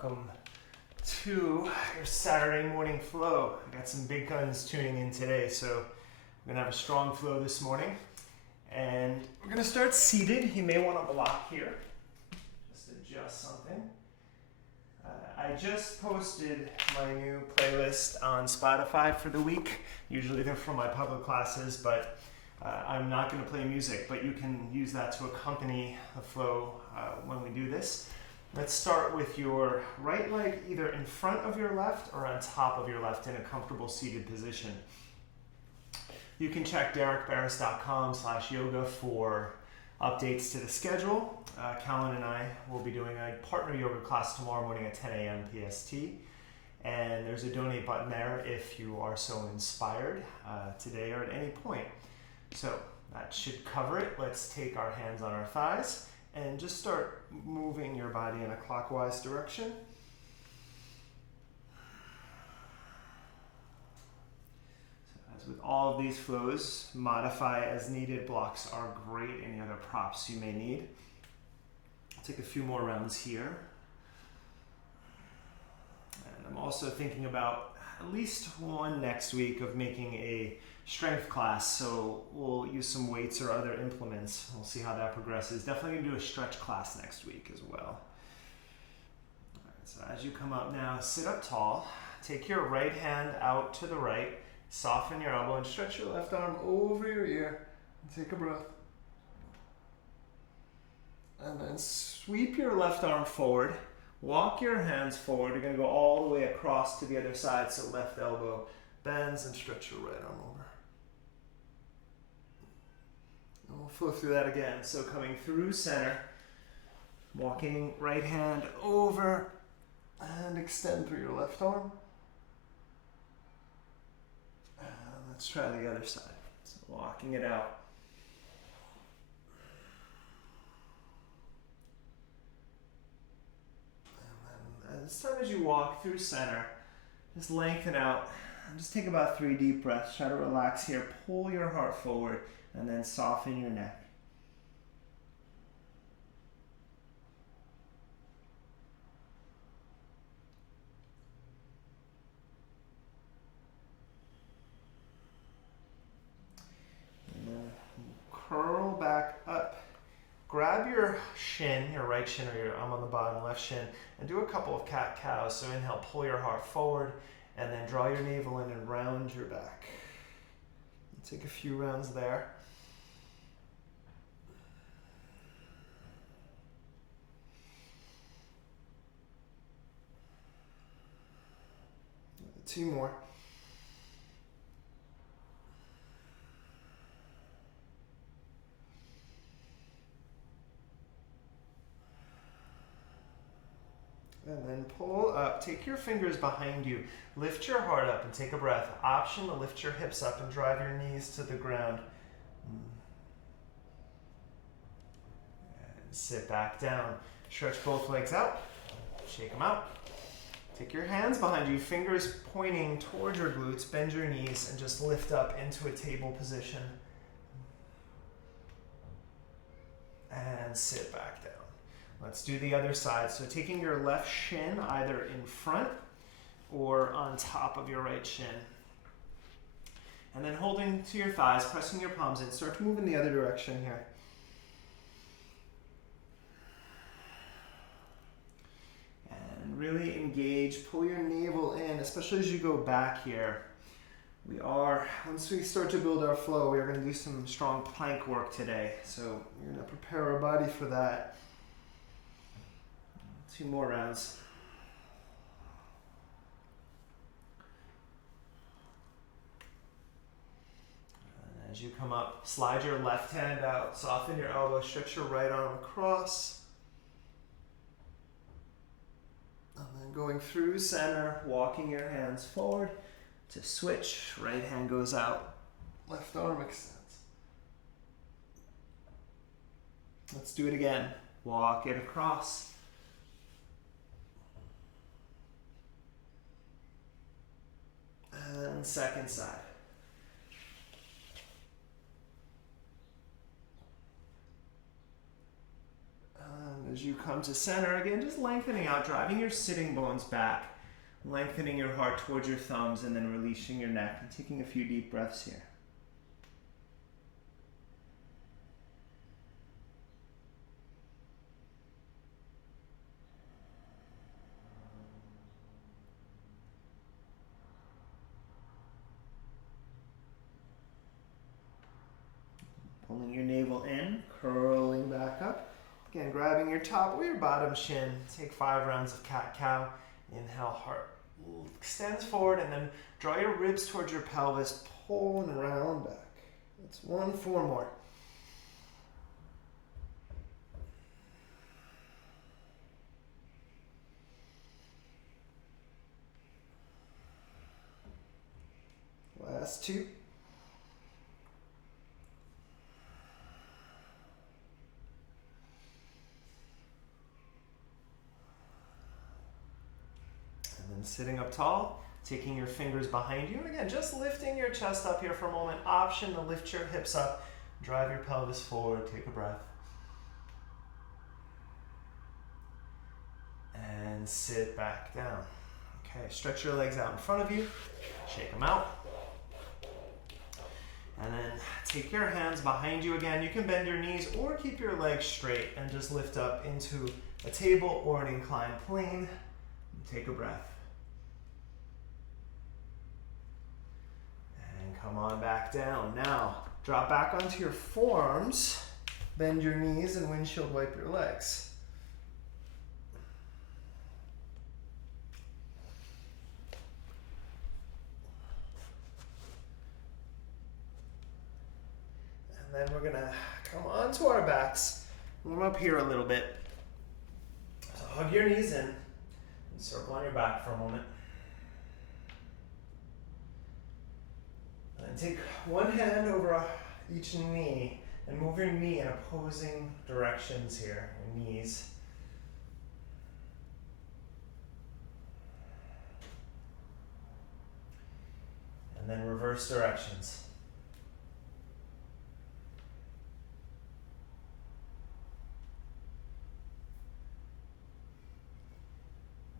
Welcome to your Saturday morning flow. I got some big guns tuning in today, so we're gonna have a strong flow this morning. And we're gonna start seated. You may want to block here. Just adjust something. I just posted my new playlist on Spotify for the week. Usually they're for my public classes, but I'm not going to play music, but you can use that to accompany the flow when we do this. Let's start with your right leg either in front of your left or on top of your left in a comfortable seated position. You can check derekbarris.com/yoga for updates to the schedule. Callan and I will be doing a partner yoga class tomorrow morning at 10 a.m. PST. And there's a donate button there if you are so inspired today or at any point. So that should cover it. Let's take our hands on our thighs and just start moving your body in a clockwise direction. With all of these flows, modify as needed. Blocks are great. Any other props you may need. Take a few more rounds here. And I'm also thinking about at least one next week of making a strength class. So we'll use some weights or other implements. We'll see how that progresses. Definitely gonna do a stretch class next week as well. All right, so as you come up now, sit up tall. Take your right hand out to the right. Soften your elbow and stretch your left arm over your ear. And take a breath. And then sweep your left arm forward. Walk your hands forward. You're going to go all the way across to the other side. So left elbow bends and stretch your right arm over. And we'll flow through that again. So coming through center. Walking right hand over and extend through your left arm. Let's try the other side. So walking it out. And then this time as you walk through center, just lengthen out. And just take about 3 deep breaths. Try to relax here. Pull your heart forward and then soften your neck. Curl back up. Grab your shin, your right shin or your arm on the bottom, left shin, and do a couple of cat-cows. So inhale, pull your heart forward, and then draw your navel in and round your back. Take a few rounds there. Two more. And then pull up, take your fingers behind you, lift your heart up and take a breath. Option to lift your hips up and drive your knees to the ground. And sit back down. Stretch both legs out, shake them out. Take your hands behind you, fingers pointing towards your glutes, bend your knees and just lift up into a table position. And sit back down. Let's do the other side. So taking your left shin either in front or on top of your right shin. And then holding to your thighs, pressing your palms in. Start to move in the other direction here. And really engage, pull your navel in, especially as you go back here. Once we start to build our flow, we are going to do some strong plank work today. So we're going to prepare our body for that. 2 more rounds. And as you come up, slide your left hand out, soften your elbow, stretch your right arm across. And then going through center, walking your hands forward to switch. Right hand goes out, left arm extends. Let's do it again. Walk it across. And second side. And as you you come to center, again, just lengthening out, driving your sitting bones back, lengthening your heart towards your thumbs, and then releasing your neck and taking a few deep breaths here. Pulling your navel in, curling back up. Again, grabbing your top or your bottom shin. Take 5 rounds of cat-cow. Inhale, heart extends forward, and then draw your ribs towards your pelvis, pull and round back. That's 1, 4 more. Last 2. And sitting up tall, taking your fingers behind you. And again, just lifting your chest up here for a moment. Option to lift your hips up, drive your pelvis forward, take a breath. And sit back down. Okay, stretch your legs out in front of you, shake them out. And then take your hands behind you again. You can bend your knees or keep your legs straight and just lift up into a table or an inclined plane. Take a breath. Come on back down. Now, drop back onto your forearms, bend your knees, and windshield wipe your legs. And then we're gonna come onto our backs, warm up here a little bit. So hug your knees in, and circle on your back for a moment. And take one hand over each knee and move your knee in opposing directions here, your knees. And then reverse directions.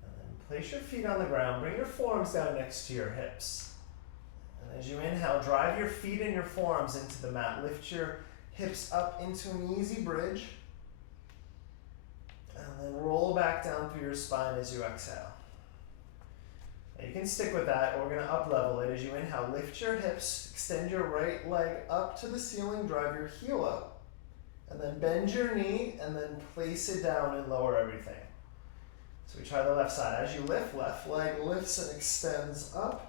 And then place your feet on the ground, bring your forearms down next to your hips. As you inhale, drive your feet and your forearms into the mat. Lift your hips up into an easy bridge. And then roll back down through your spine as you exhale. Now you can stick with that, or we're going to up level it. As you inhale, lift your hips, extend your right leg up to the ceiling, drive your heel up. And then bend your knee, and then place it down and lower everything. So we try the left side. As you lift, left leg lifts and extends up.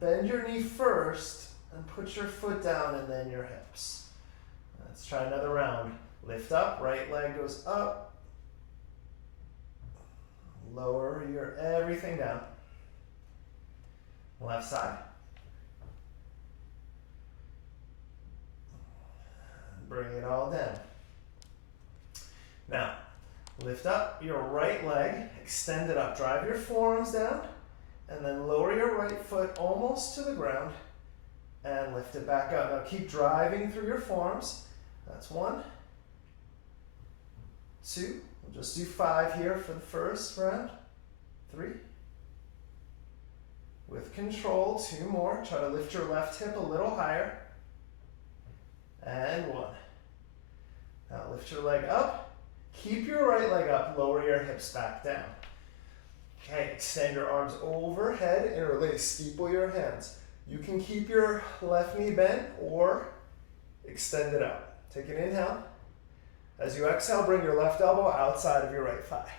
Bend your knee first and put your foot down and then your hips. Let's try another round. Lift up, right leg goes up. Lower your everything down. Left side. Bring it all down. Now, lift up your right leg, extend it up. Drive your forearms down. And then lower your right foot almost to the ground and lift it back up. Now keep driving through your forearms. That's 1, 2. We'll just do 5 here for the first round. 3. With control, 2 more. Try to lift your left hip a little higher. And 1. Now lift your leg up. Keep your right leg up. Lower your hips back down. Okay, extend your arms overhead, interlace, steeple your hands. You can keep your left knee bent or extend it out. Take an inhale. As you exhale, bring your left elbow outside of your right thigh.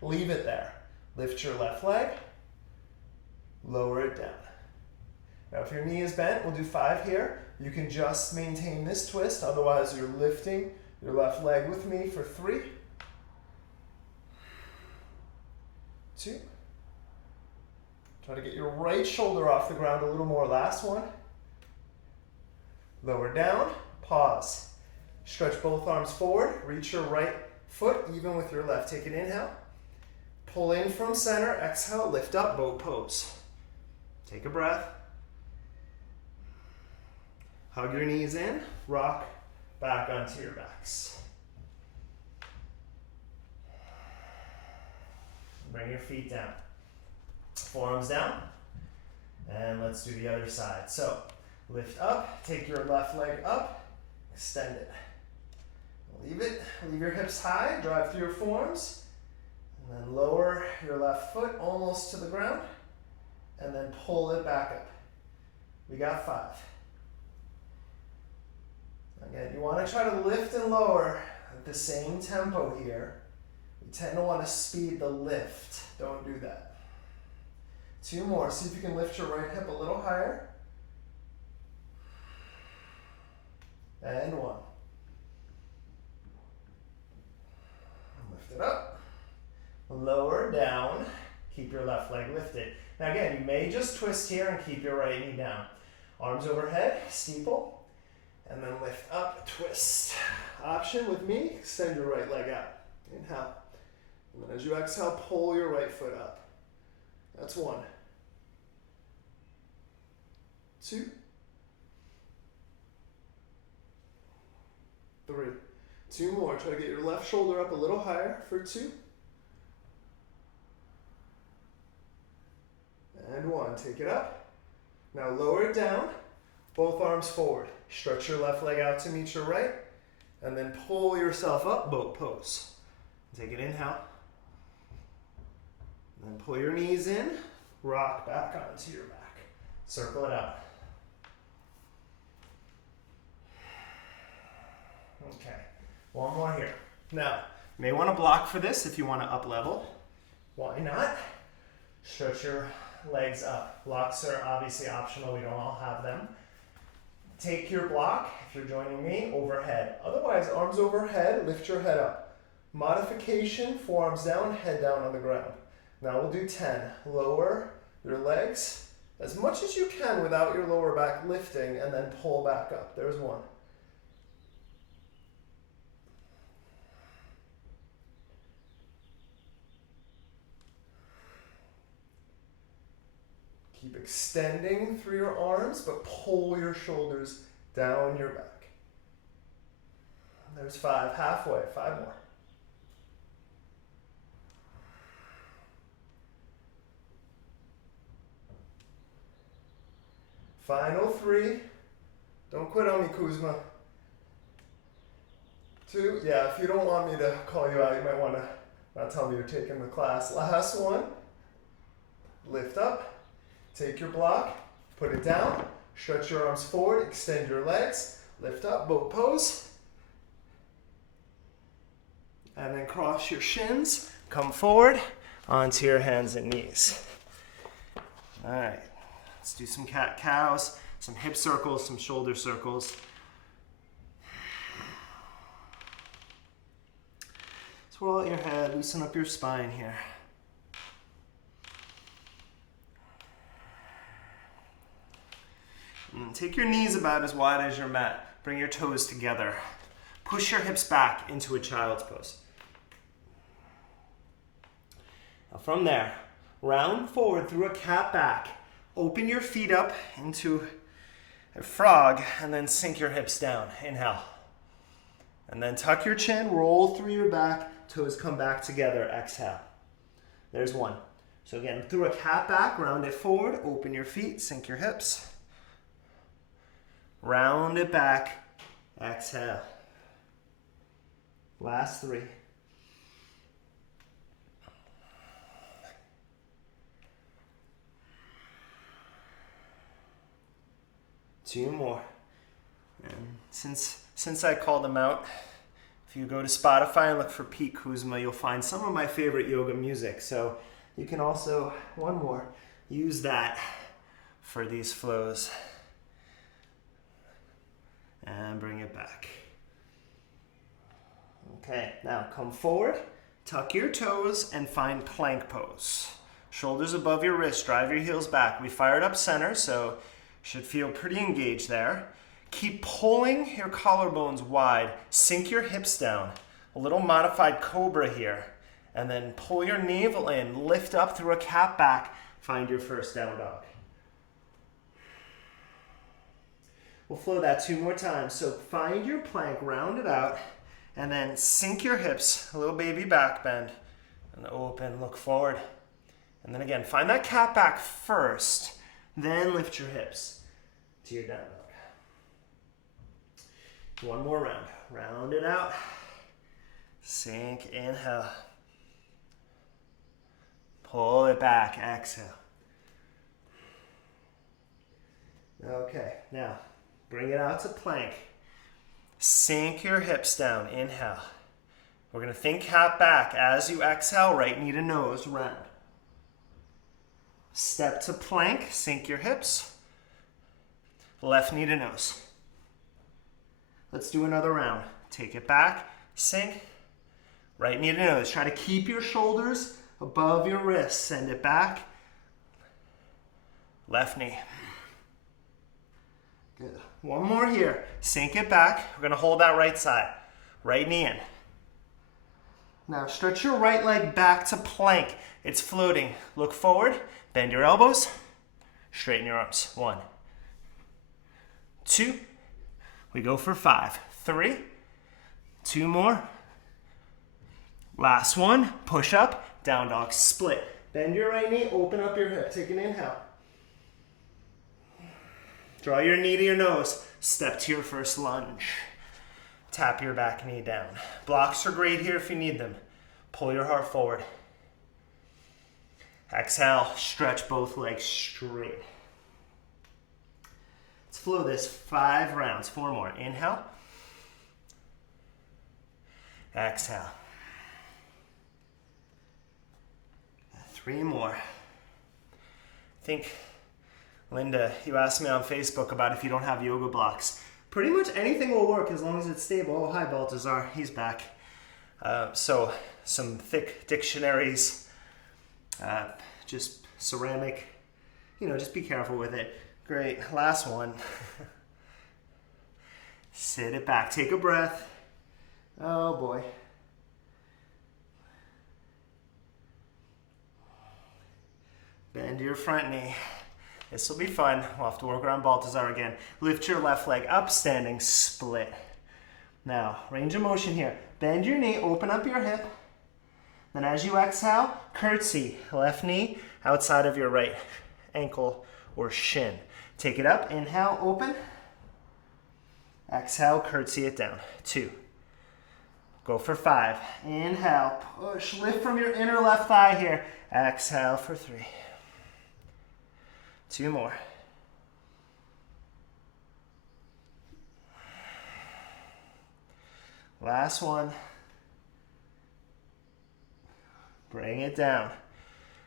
Leave it there. Lift your left leg, lower it down. Now if your knee is bent, we'll do 5 here. You can just maintain this twist, otherwise you're lifting your left leg with me for 3, 2. Try to get your right shoulder off the ground a little more. Last 1. Lower down, pause. Stretch both arms forward, reach your right foot even with your left. Take an inhale. Pull in from center, exhale, lift up, boat pose. Take a breath. Hug your knees in, rock back onto your backs. Bring your feet down. Forearms down. And let's do the other side. So lift up, take your left leg up, extend it. Leave it, leave your hips high, drive through your forearms, and then lower your left foot almost to the ground, and then pull it back up. We got 5. Again, you want to try to lift and lower at the same tempo here. We tend to want to speed the lift. Don't do that. 2 more. See if you can lift your right hip a little higher. And 1. Lift it up. Lower down. Keep your left leg lifted. Now again, you may just twist here and keep your right knee down. Arms overhead, steeple, and then lift up, twist. Option with me, extend your right leg out. Inhale. And then as you exhale, pull your right foot up. That's 1. 2. 3. 2 more. Try to get your left shoulder up a little higher for 2. And 1. Take it up. Now lower it down. Both arms forward. Stretch your left leg out to meet your right. And then pull yourself up, boat pose. Take an inhale. And then pull your knees in. Rock back onto your back. Circle it out. Okay, 1 more here. Now, you may want to block for this if you want to up level. Why not? Stretch your legs up. Blocks are obviously optional. We don't all have them. Take your block, if you're joining me, overhead. Otherwise, arms overhead, lift your head up. Modification, forearms down, head down on the ground. Now we'll do 10. Lower your legs as much as you can without your lower back lifting, and then pull back up. There's 1. Keep extending through your arms, but pull your shoulders down your back. There's 5, halfway, 5 more. Final 3. Don't quit on me, Kuzma. 2, yeah, if you don't want me to call you out, you might want to not tell me you're taking the class. Last 1. Lift up. Take your block, put it down, stretch your arms forward, extend your legs, lift up, boat pose. And then cross your shins, come forward onto your hands and knees. All right, let's do some cat-cows, some hip circles, some shoulder circles. Swirl out your head, loosen up your spine here. And take your knees about as wide as your mat. Bring your toes together. Push your hips back into a child's pose. Now from there, round forward through a cat back. Open your feet up into a frog and then sink your hips down. Inhale. And then tuck your chin, roll through your back, toes come back together. Exhale. There's 1. So again, through a cat back, round it forward, open your feet, sink your hips. Round it back, exhale. Last 3. Two more. And since I called them out, if you go to Spotify and look for Pete Kuzma, you'll find some of my favorite yoga music. So you can also, 1 more, use that for these flows. And bring it back. Okay, now come forward, tuck your toes, and find plank pose. Shoulders above your wrist, drive your heels back. We fired up center, so should feel pretty engaged there. Keep pulling your collarbones wide. Sink your hips down. A little modified cobra here. And then pull your navel in, lift up through a cat back. Find your first down dog. We'll flow that 2 more times. So find your plank, round it out, and then sink your hips, a little baby back bend. And open, look forward. And then again, find that cat back first. Then lift your hips to your down dog. One more round. Round it out. Sink, inhale. Pull it back, exhale. Okay, now bring it out to plank. Sink your hips down, inhale. We're gonna think cat back. As you exhale, right knee to nose, round. Step to plank, sink your hips. Left knee to nose. Let's do another round. Take it back, sink. Right knee to nose. Try to keep your shoulders above your wrists. Send it back. Left knee. Good. One more here. Sink it back. We're going to hold that right side. Right knee in. Now stretch your right leg back to plank. It's floating. Look forward. Bend your elbows. Straighten your arms. 1, 2. We go for 5. 3. 2 more. Last one. Push up. Down dog. Split. Bend your right knee. Open up your hip. Take an inhale. Draw your knee to your nose. Step to your first lunge. Tap your back knee down. Blocks are great here if you need them. Pull your heart forward. Exhale, stretch both legs straight. Let's flow this 5 rounds. 4 more. Inhale. Exhale. 3 more. I think, Linda, you asked me on Facebook about if you don't have yoga blocks. Pretty much anything will work as long as it's stable. Oh, hi, Baltazar. He's back. So, some thick dictionaries, just ceramic. Just be careful with it. Great. Last one. Sit it back. Take a breath. Oh, boy. Bend your front knee. This will be fun. We'll have to work around Baltazar again. Lift your left leg up, standing split. Now, range of motion here. Bend your knee, open up your hip. Then as you exhale, curtsy. Left knee outside of your right ankle or shin. Take it up, inhale, open. Exhale, curtsy it down. 2. Go for 5. Inhale, push, lift from your inner left thigh here. Exhale for 3. 2 more. Last one. Bring it down.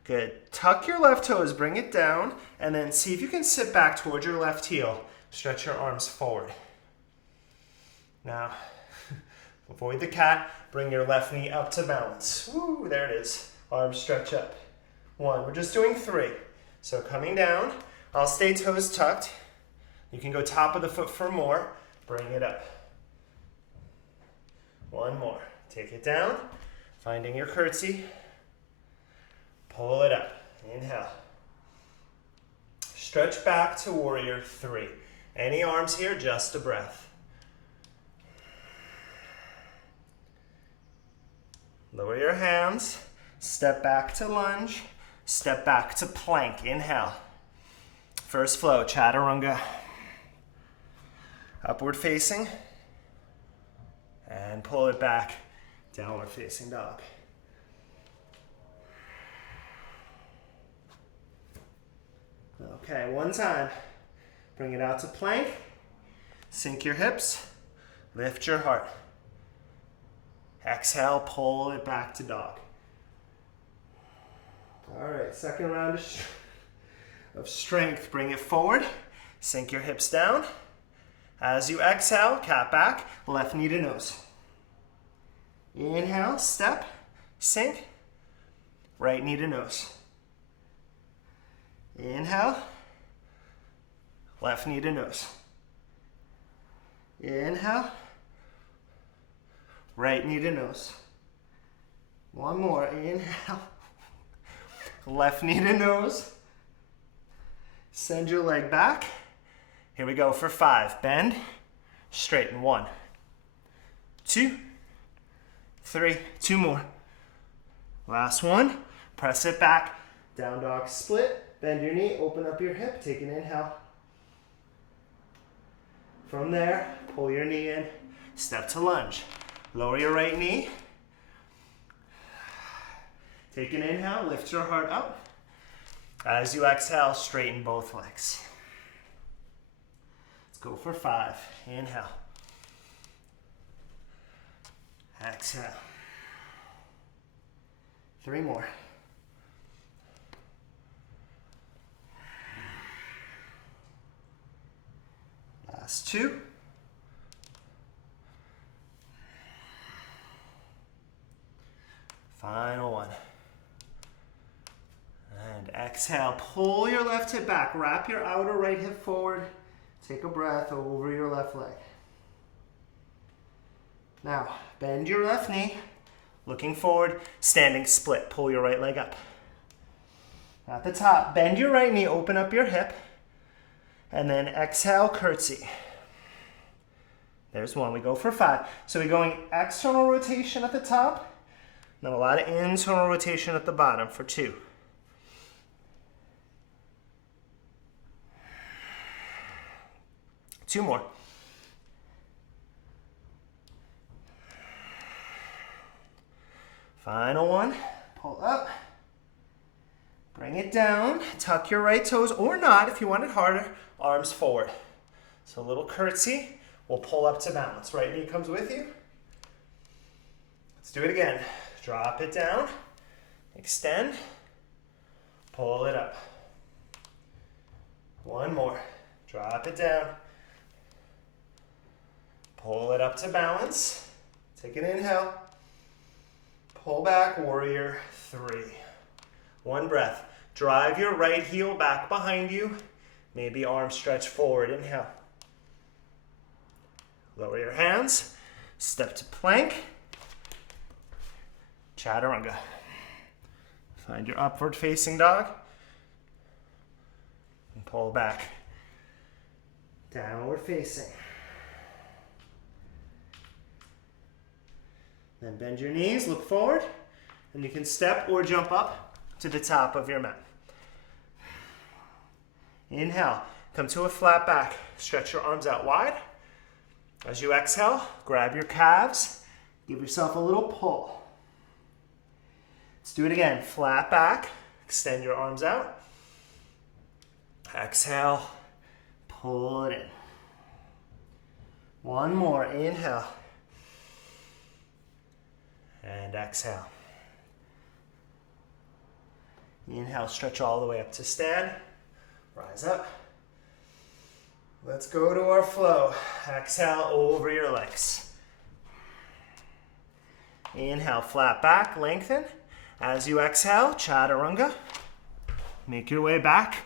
Good. Tuck your left toes, bring it down, and then see if you can sit back towards your left heel. Stretch your arms forward. Now, avoid the cat. Bring your left knee up to balance. Woo, there it is. Arms stretch up. 1. We're just doing 3. So coming down, I'll stay toes tucked. You can go top of the foot for more. Bring it up. 1 more. Take it down, finding your curtsy. Pull it up. Inhale. Stretch back to warrior 3. Any arms here, just a breath. Lower your hands. Step back to lunge. Step back to plank. Inhale. First flow, chaturanga. Upward facing. And pull it back. Downward facing dog. Okay, one time. Bring it out to plank. Sink your hips. Lift your heart. Exhale, pull it back to dog. All right, second round of strength. Bring it forward. Sink your hips down. As you exhale, cat back, left knee to nose. Inhale, step, sink, right knee to nose. Inhale, left knee to nose. Inhale, right knee to nose. 1 more, inhale, left knee to nose. Send your leg back. Here we go for 5. Bend, straighten. 1, 2, 3. 2 more. Last one. Press it back. Down dog split. Bend your knee, open up your hip, take an inhale. From there, pull your knee in, step to lunge. Lower your right knee. Take an inhale, lift your heart up. As you exhale, straighten both legs. Let's go for 5. Inhale. Exhale. 3 more. Last 2. Final 1. And exhale, pull your left hip back, wrap your outer right hip forward, take a breath over your left leg. Now, bend your left knee, looking forward, standing split, pull your right leg up. At the top, bend your right knee, open up your hip, and then exhale, curtsy. There's 1, we go for 5. So we're going external rotation at the top, then a lot of internal rotation at the bottom for 2. Two more. Final 1. Pull up. Bring it down. Tuck your right toes, or not if you want it harder. Arms forward. So a little curtsy. We'll pull up to balance. Right knee comes with you. Let's do it again. Drop it down. Extend. Pull it up. 1 more. Drop it down. Pull it up to balance. Take an inhale. Pull back, warrior 3. 1 breath. Drive your right heel back behind you. Maybe arms stretch forward. Inhale. Lower your hands. Step to plank. Chaturanga. Find your upward facing dog. And pull back. Downward facing. Then bend your knees, look forward, and you can step or jump up to the top of your mat. Inhale, come to a flat back. Stretch your arms out wide. As you exhale, grab your calves, give yourself a little pull. Let's do it again. Flat back, extend your arms out. Exhale, pull it in. 1 more, inhale. And exhale. Inhale, stretch all the way up to stand. Rise up. Let's go to our flow. Exhale over your legs. Inhale, flat back, lengthen. As you exhale, chaturanga. Make your way back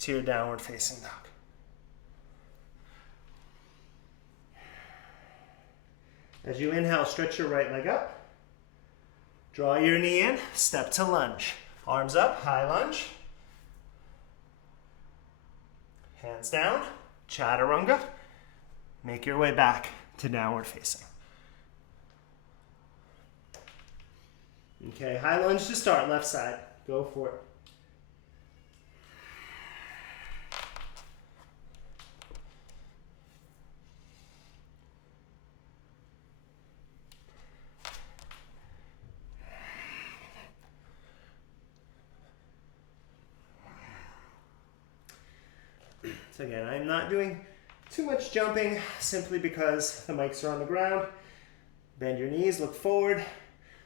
to your downward facing dog. As you inhale, stretch your right leg up. Draw your knee in, step to lunge. Arms up, high lunge. Hands down, chaturanga. Make your way back to downward facing. Okay, high lunge to start, left side. Go for it. So again, I'm not doing too much jumping simply because the mics are on the ground. Bend your knees, look forward,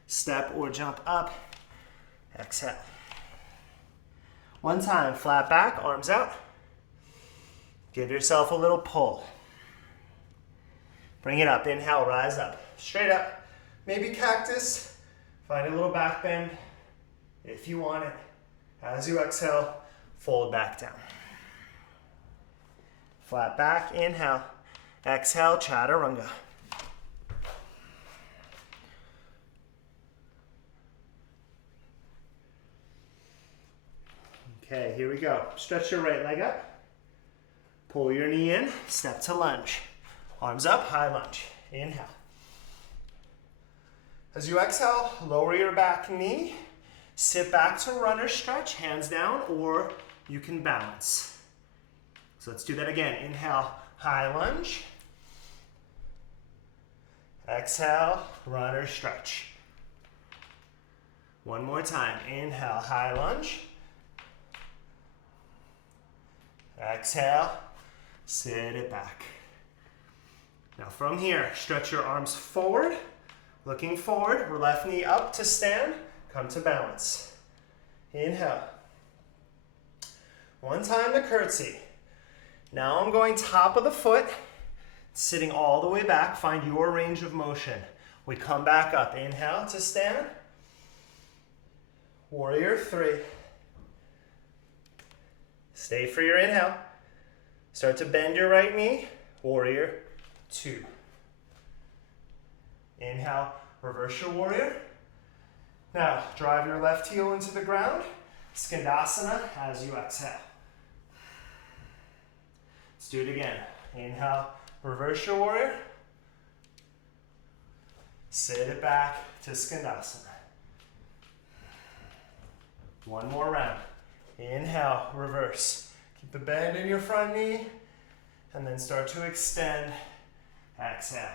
step or jump up, exhale. 1 time, flat back, arms out. Give yourself a little pull. Bring it up, inhale, rise up, straight up. Maybe cactus, find a little back bend if you want it. As you exhale, fold back down. Flat back, inhale. Exhale, chaturanga. Okay, here we go. Stretch your right leg up. Pull your knee in, step to lunge. Arms up, high lunge. Inhale. As you exhale, lower your back knee, Sit back to runner stretch, hands down, or you can balance. So let's do that again. Inhale, high lunge. Exhale, runner stretch. One more time. Inhale, high lunge. Exhale, sit it back. Now from here, stretch your arms forward, looking forward, left knee up to stand, come to balance. Inhale. One time the curtsy. Now I'm going top of the foot, sitting all the way back, find your range of motion. We come back up, inhale to stand. Warrior 3. Stay for your inhale. Start to bend your right knee, warrior 2. Inhale, reverse your warrior. Now, drive your left heel into the ground, skandasana as you exhale. Let's do it again. Inhale, reverse your warrior. Sit it back to skandasana. One more round. Inhale, reverse. Keep the bend in your front knee, and then start to extend. Exhale.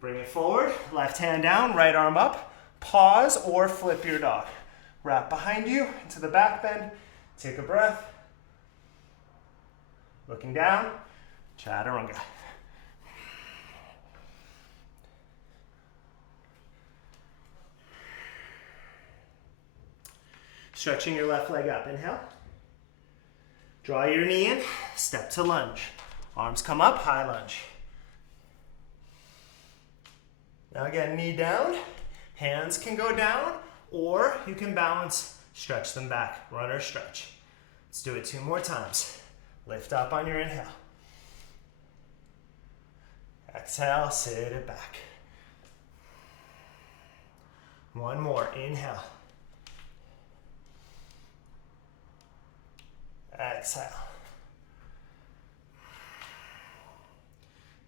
Bring it forward, left hand down, right arm up. Pause or flip your dog. Wrap behind you into the back bend. Take a breath. Looking down, chaturanga. Stretching your left leg up. Inhale. Draw your knee in, step to lunge. Arms come up, high lunge. Now again, knee down. Hands can go down, or you can balance, stretch them back. Runner stretch. Let's do it 2 more times. Lift up on your inhale. Exhale, sit it back. One more, inhale. Exhale.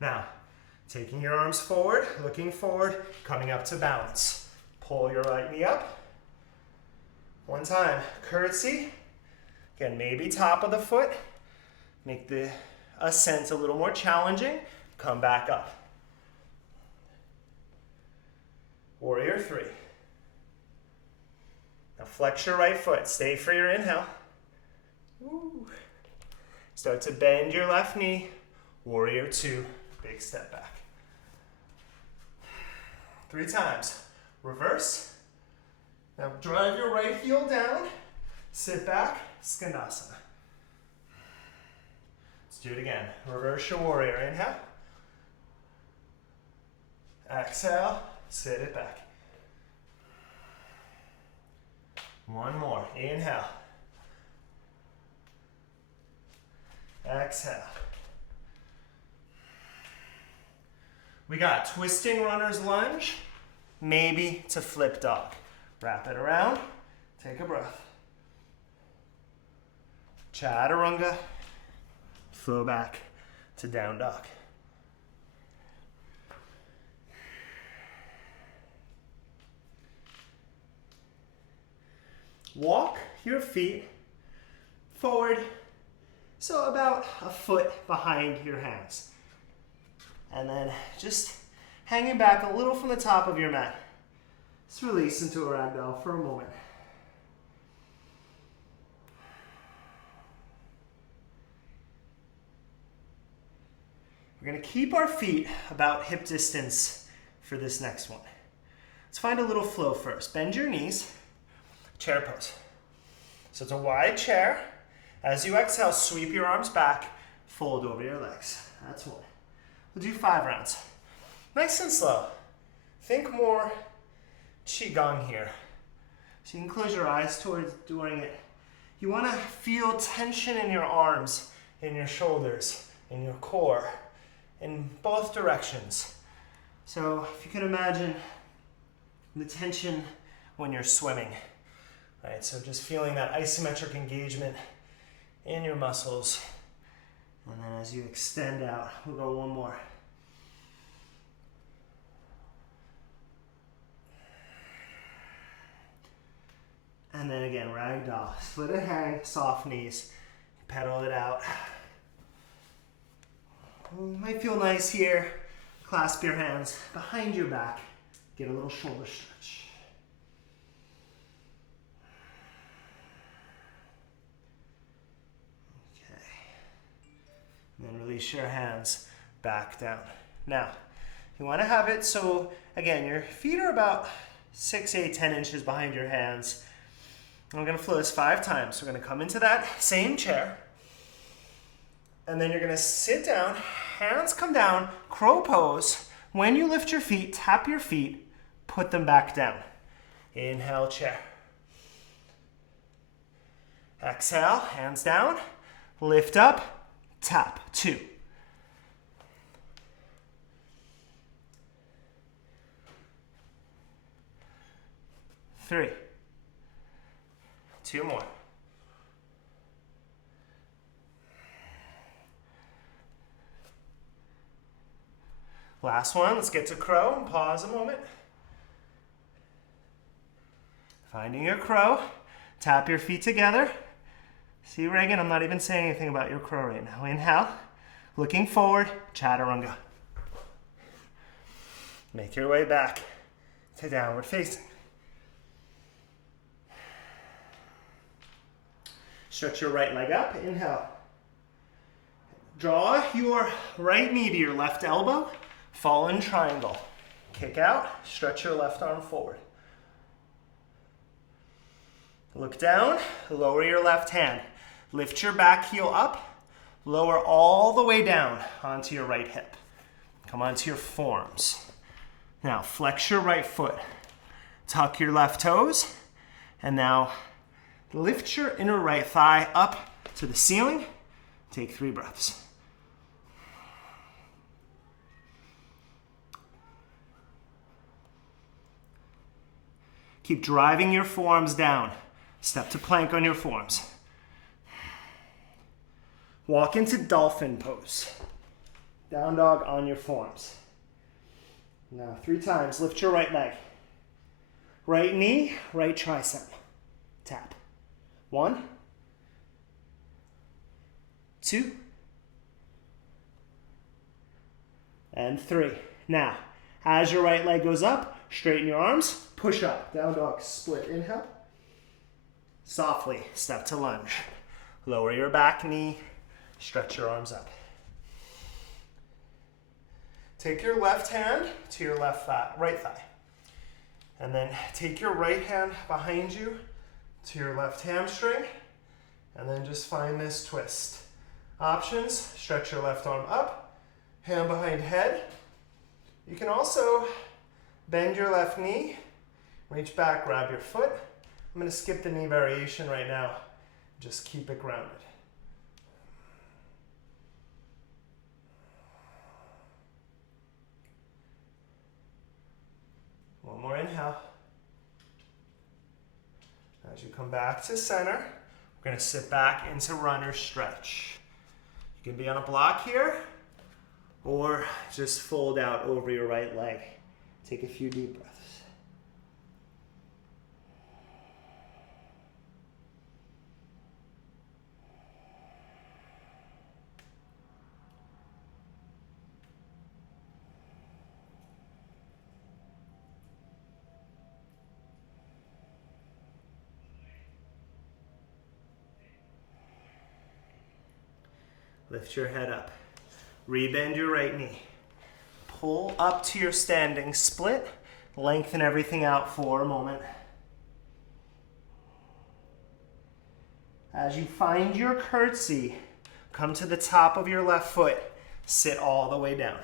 Now, taking your arms forward, looking forward, coming up to balance. Pull your right knee up. One time, curtsy. Again, maybe top of the foot. Make the ascent a little more challenging. Come back up. Warrior 3. Now flex your right foot. Stay for your inhale. Woo. Start to bend your left knee. Warrior 2. Big step back. 3 times. Reverse. Now drive your right heel down. Sit back. Skandasana. Let's do it again. Reverse your warrior. Inhale. Exhale. Sit it back. One more. Inhale. Exhale. We got twisting runner's lunge, maybe to flip dog. Wrap it around, take a breath. Chaturanga, flow back to down dog. Walk your feet forward, so about a foot behind your hands. And then just hanging back a little from the top of your mat. Just release into a ragdoll for a moment. We're going to keep our feet about hip distance for this next one. Let's find a little flow first. Bend your knees, chair pose. So it's a wide chair. As you exhale, sweep your arms back, fold over your legs. That's one. We'll do 5 rounds. Nice and slow. Think more qigong here. So you can close your eyes towards doing it. You want to feel tension in your arms, in your shoulders, in your core, in both directions. So if you can imagine the tension when you're swimming. Right, so just feeling that isometric engagement in your muscles. And then as you extend out, we'll go one more. And then again, ragdoll. Split it hang, soft knees. Pedal it out. Might feel nice here. Clasp your hands behind your back. Get a little shoulder stretch. Okay. And then release your hands back down. Now, you want to have it so, again, your feet are about 6, 8, 10 inches behind your hands. And we're going to flow this 5 times. So we're going to come into that same chair. And then you're going to sit down, hands come down, crow pose. When you lift your feet, tap your feet, put them back down. Inhale, chair. Exhale, hands down, lift up, tap. 2. 3. 2 more. Last one, let's get to crow and pause a moment. Finding your crow, tap your feet together. See, Reagan, I'm not even saying anything about your crow right now. Inhale, looking forward, chaturanga. Make your way back to downward facing. Stretch your right leg up, inhale. Draw your right knee to your left elbow, fall in triangle. Kick out, stretch your left arm forward. Look down, lower your left hand. Lift your back heel up, lower all the way down onto your right hip. Come onto your forearms. Now flex your right foot. Tuck your left toes, and now lift your inner right thigh up to the ceiling. Take 3 breaths. Keep driving your forearms down. Step to plank on your forearms. Walk into dolphin pose. Down dog on your forearms. Now 3 times, lift your right leg. Right knee, right tricep. Tap. 1, 2, and 3. Now, as your right leg goes up, straighten your arms, push up, down dog, split, inhale. Softly, step to lunge. Lower your back knee, stretch your arms up. Take your left hand to your right thigh. And then take your right hand behind you to your left hamstring, and then just find this twist. Options, stretch your left arm up, hand behind head. You can also bend your left knee, reach back, grab your foot. I'm going to skip the knee variation right now. Just keep it grounded. One more inhale. As you come back to center, we're going to sit back into runner stretch. You can be on a block here, or just fold out over your right leg. Take a few deep breaths. Lift your head up. Rebend your right knee. Pull up to your standing split. Lengthen everything out for a moment. As you find your curtsy, come to the top of your left foot. Sit all the way down.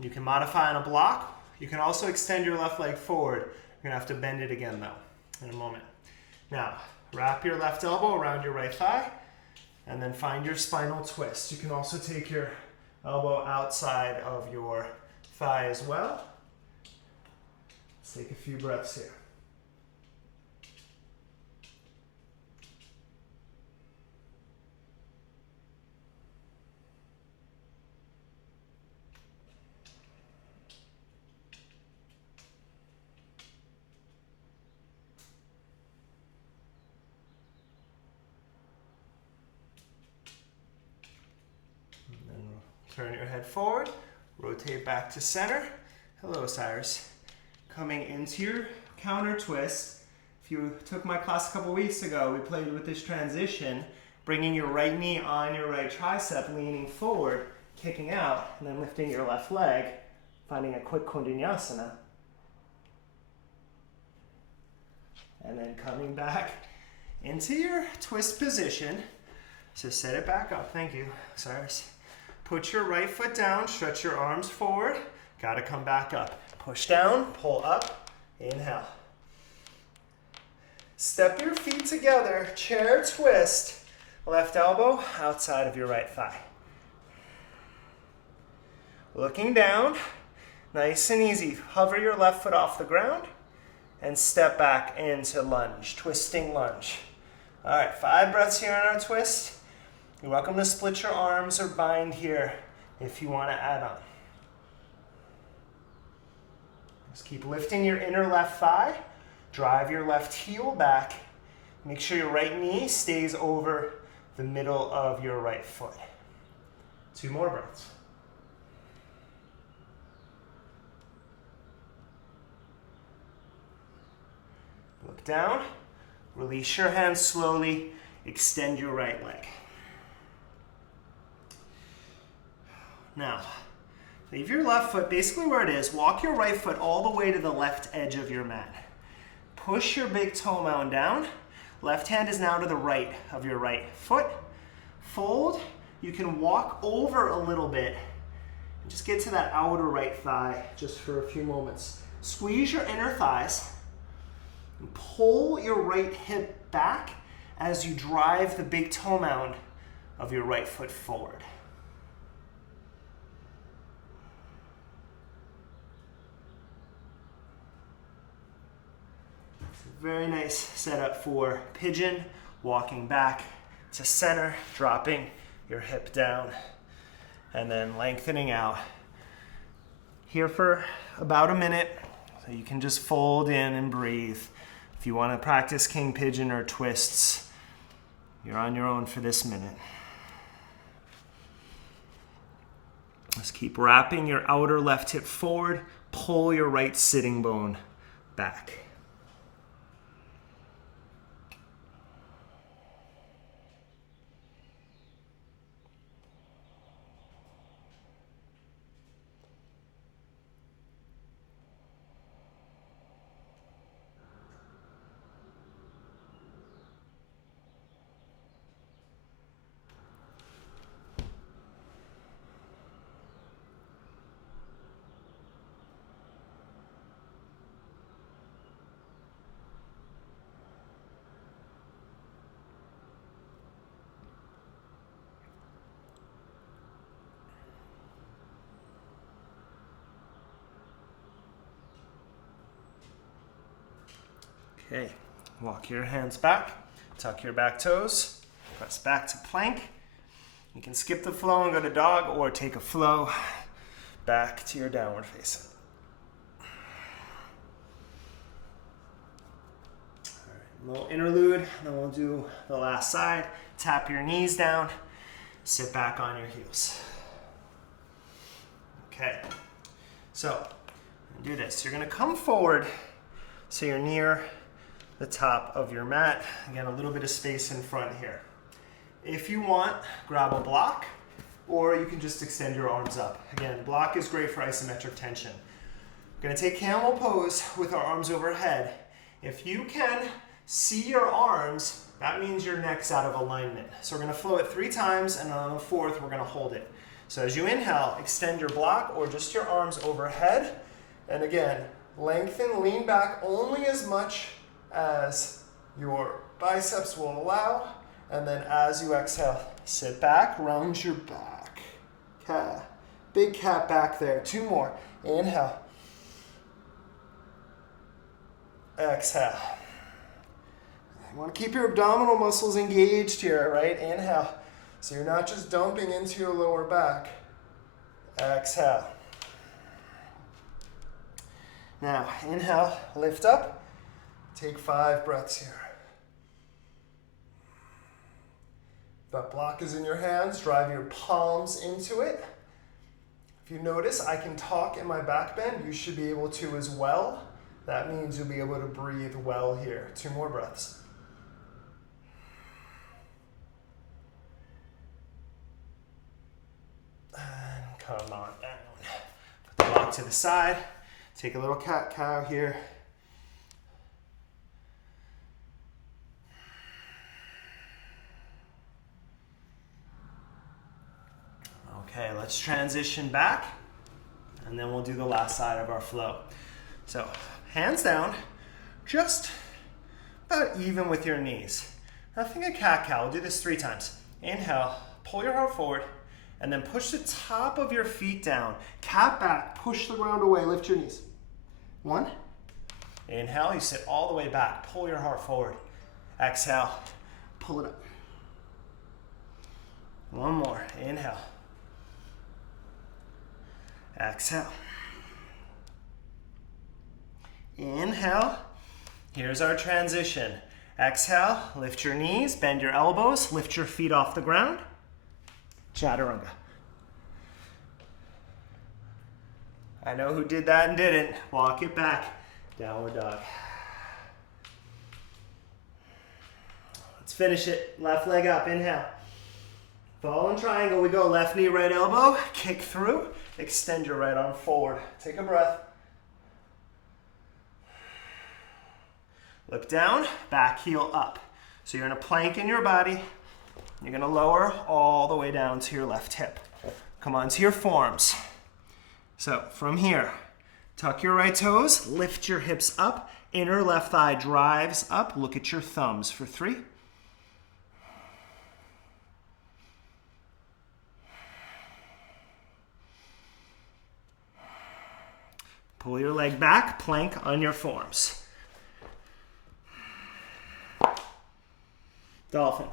You can modify on a block. You can also extend your left leg forward. You're going to have to bend it again though in a moment. Now, wrap your left elbow around your right thigh. And then find your spinal twist. You can also take your elbow outside of your thigh as well. Let's take a few breaths here. Turn your head forward, rotate back to center. Hello, Cyrus. Coming into your counter twist. If you took my class a couple weeks ago, we played with this transition, bringing your right knee on your right tricep, leaning forward, kicking out, and then lifting your left leg, finding a quick Kundinyasana. And then coming back into your twist position. So set it back up. Thank you, Cyrus. Put your right foot down, stretch your arms forward. Gotta come back up. Push down, pull up, inhale. Step your feet together, chair twist. Left elbow outside of your right thigh. Looking down, nice and easy. Hover your left foot off the ground and step back into lunge, twisting lunge. All right, 5 breaths here on our twist. You're welcome to split your arms or bind here if you want to add on. Just keep lifting your inner left thigh. Drive your left heel back. Make sure your right knee stays over the middle of your right foot. 2 more breaths. Look down. Release your hands slowly. Extend your right leg. Now, leave your left foot basically where it is. Walk your right foot all the way to the left edge of your mat. Push your big toe mound down. Left hand is now to the right of your right foot. Fold. You can walk over a little bit and just get to that outer right thigh just for a few moments. Squeeze your inner thighs. And pull your right hip back as you drive the big toe mound of your right foot forward. Very nice setup for pigeon, walking back to center, dropping your hip down, and then lengthening out. Here for about a minute, so you can just fold in and breathe. If you want to practice king pigeon or twists, you're on your own for this minute. Just keep wrapping your outer left hip forward, pull your right sitting bone back. Okay, walk your hands back, tuck your back toes, press back to plank. You can skip the flow and go to dog, or take a flow back to your downward facing. All right, little interlude, then we'll do the last side. Tap your knees down, sit back on your heels. Okay, so do this. You're gonna come forward so you're near the top of your mat. Again, a little bit of space in front here. If you want, grab a block, or you can just extend your arms up. Again, block is great for isometric tension. We're gonna take camel pose with our arms overhead. If you can see your arms, that means your neck's out of alignment. So we're gonna flow it 3 times, and on the 4th, we're gonna hold it. So as you inhale, extend your block or just your arms overhead. And again, lengthen, lean back only as much as your biceps will allow, and then as you exhale, sit back, round your back. Cat. Big cat back there. 2 more. Inhale. Exhale. You want to keep your abdominal muscles engaged here, right? Inhale. So you're not just dumping into your lower back. Exhale. Now, inhale, lift up. Take 5 breaths here. If that block is in your hands, drive your palms into it. If you notice, I can talk in my back bend. You should be able to as well. That means you'll be able to breathe well here. 2 more breaths. And come on down. Put the block to the side. Take a little cat-cow here. Okay, let's transition back, and then we'll do the last side of our flow. So, hands down, just about even with your knees. Nothing a cat-cow. We'll do this 3 times. Inhale, pull your heart forward, and then push the top of your feet down. Cat back, push the ground away, lift your knees. 1. Inhale, you sit all the way back, pull your heart forward. Exhale, pull it up. 1 more, inhale. Exhale. Inhale. Here's our transition. Exhale, lift your knees, bend your elbows, lift your feet off the ground. Chaturanga. I know who did that and didn't. Walk it back. Downward dog. Let's finish it. Left leg up, inhale. Fallen triangle, we go left knee, right elbow, kick through, extend your right arm forward. Take a breath. Look down, back heel up. So you're in a plank in your body. You're gonna lower all the way down to your left hip. Come onto your forearms. So from here, tuck your right toes, lift your hips up, inner left thigh drives up. Look at your thumbs for 3. Pull your leg back, plank on your forearms. Dolphin.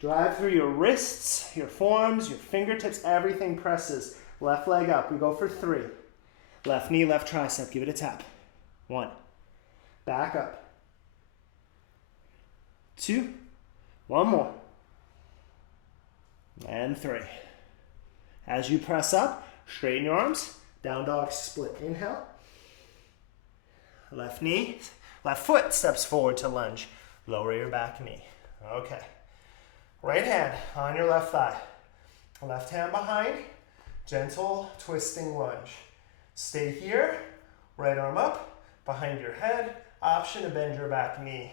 Drive through your wrists, your forearms, your fingertips, everything presses. Left leg up, we go for 3. Left knee, left tricep, give it a tap. 1. Back up. 2. 1 more. And 3. As you press up, straighten your arms. Down dog split. Inhale. Left knee, left foot steps forward to lunge. Lower your back knee. Okay. Right hand on your left thigh. Left hand behind. Gentle twisting lunge. Stay here. Right arm up. Behind your head. Option to bend your back knee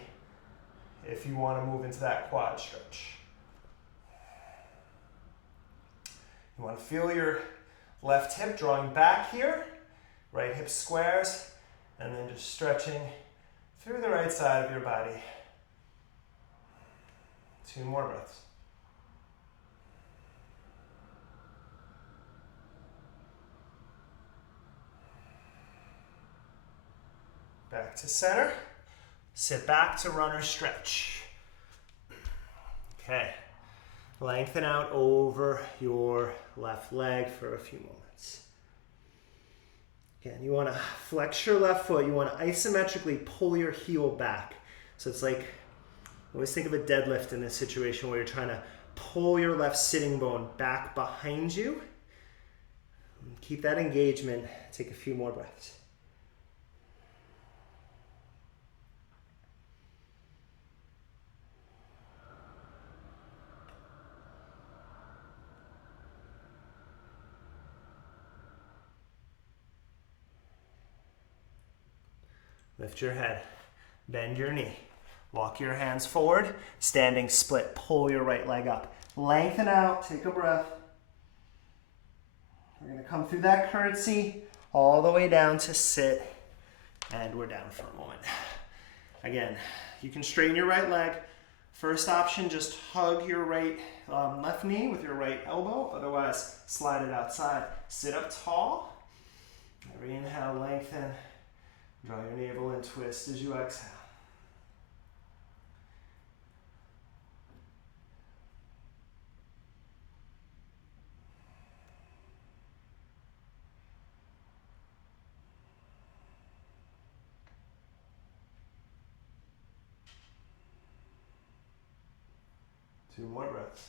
if you want to move into that quad stretch. You want to feel your left hip drawing back here, right hip squares, and then just stretching through the right side of your body. 2 more breaths. Back to center. Sit back to runner stretch. Okay. Lengthen out over your left leg for a few moments. Again, you want to flex your left foot. You want to isometrically pull your heel back. So it's like, always think of a deadlift in this situation where you're trying to pull your left sitting bone back behind you. Keep that engagement. Take a few more breaths. Lift your head, bend your knee, walk your hands forward, standing split, pull your right leg up. Lengthen out, take a breath. We're gonna come through that curtsy all the way down to sit, and we're down for a moment. Again, you can straighten your right leg. First option, just hug your left knee with your right elbow, otherwise slide it outside. Sit up tall, every inhale, lengthen. Draw your navel and twist as you exhale. Two more breaths.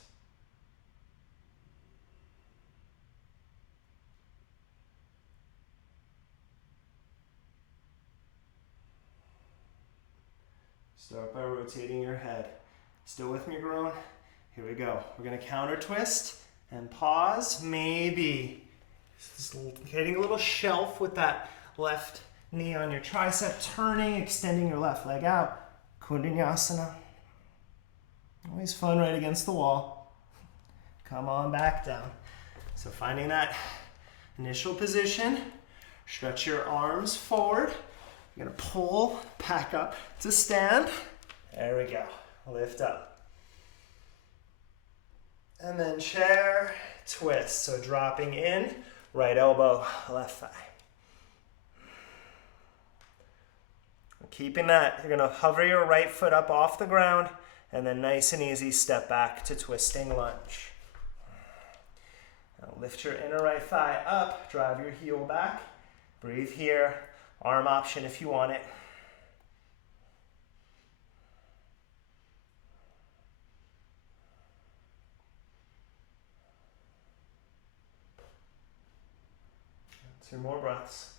Start by rotating your head. Still with me, Garone? Here we go. We're gonna counter twist and pause. Maybe just hitting a little shelf with that left knee on your tricep, turning, extending your left leg out. Kundinasana. Always fun right against the wall. Come on back down. So finding that initial position, stretch your arms forward. You're gonna pull back up to stand. There we go. Lift up. And then chair twist. So dropping in, right elbow, left thigh. Keeping that, you're gonna hover your right foot up off the ground and then nice and easy step back to twisting lunge. Now lift your inner right thigh up, drive your heel back. Breathe here, arm option if you want it. Two more breaths.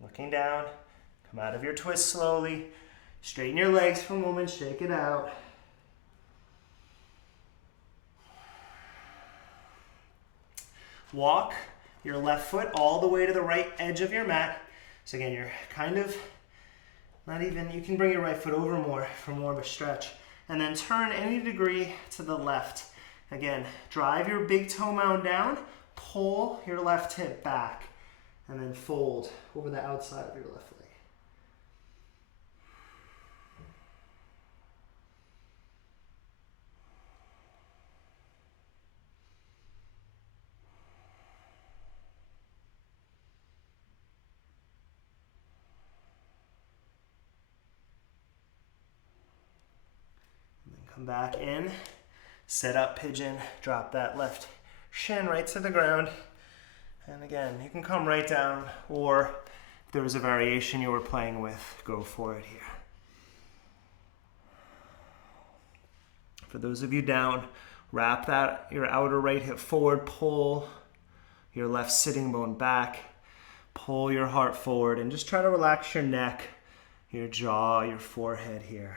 Looking down, come out of your twist slowly. Straighten your legs for a moment, shake it out. Walk your left foot all the way to the right edge of your mat. So again, you're kind of, not even, you can bring your right foot over more for more of a stretch. And then turn any degree to the left. Again, drive your big toe mound down, pull your left hip back, and then fold over the outside of your left leg. And then come back in, set up pigeon, drop that left shin right to the ground. And again, you can come right down, or if there was a variation you were playing with, go for it here. For those of you down, wrap that your outer right hip forward, pull your left sitting bone back, pull your heart forward, and just try to relax your neck, your jaw, your forehead here.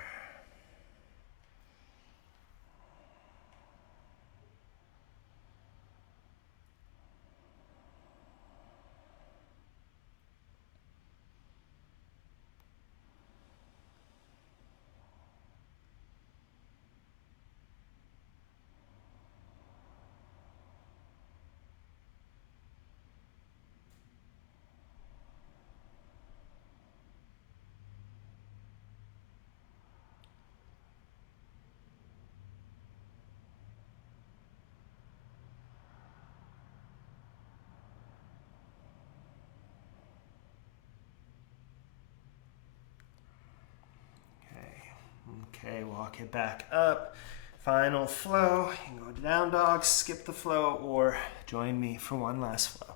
Okay, walk it back up. Final flow. You can go down dog, skip the flow, or join me for one last flow.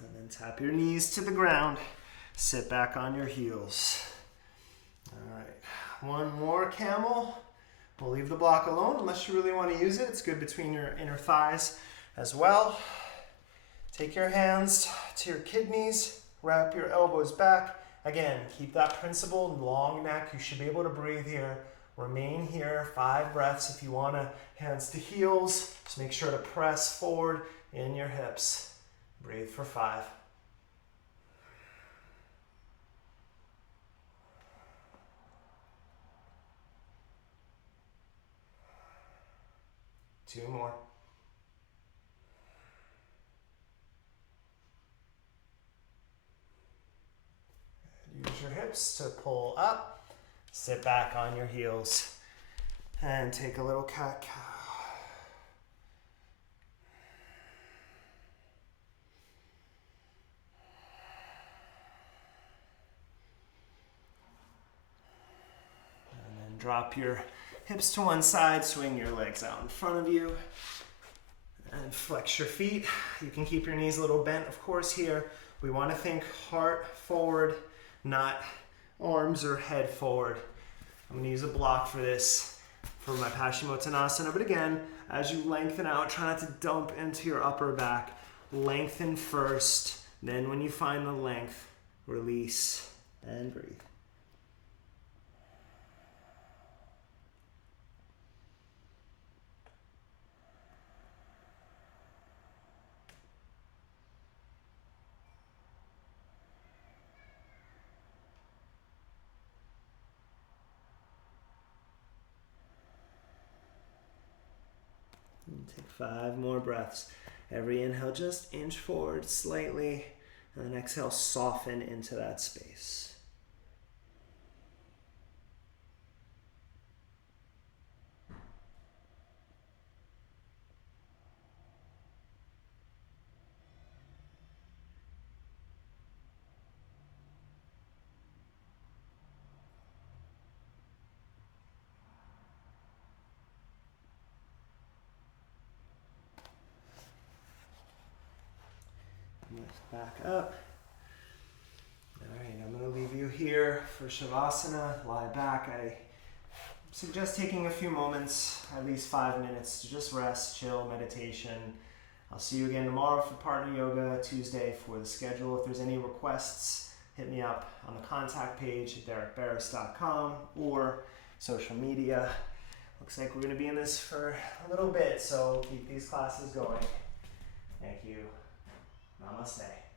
And then tap your knees to the ground. Sit back on your heels. All right, one more camel. We'll leave the block alone unless you really want to use it. It's good between your inner thighs as well. Take your hands to your kidneys, wrap your elbows back. Again, keep that principle, long neck. You should be able to breathe here. Remain here, 5 breaths. If you want to, hands to heels. Just make sure to press forward in your hips. Breathe for 5. Two more. Use your hips to pull up. Sit back on your heels and take a little cat-cow. And then drop your hips to one side, swing your legs out in front of you, and flex your feet. You can keep your knees a little bent, of course, here. We want to think heart forward, not arms or head forward. I'm going to use a block for this for my Paschimottanasana, but again, as you lengthen out, try not to dump into your upper back. Lengthen first, then when you find the length, release and breathe. And take 5 more breaths. Every inhale, just inch forward slightly, and then exhale, soften into that space. Lift back up. Alright, I'm going to leave you here for Shavasana. Lie back. I suggest taking a few moments, at least 5 minutes, to just rest, chill, meditation. I'll see you again tomorrow for partner yoga, Tuesday for the schedule. If there's any requests, hit me up on the contact page at derekbarris.com or social media. Looks like we're going to be in this for a little bit, so keep these classes going. Thank you. Namaste.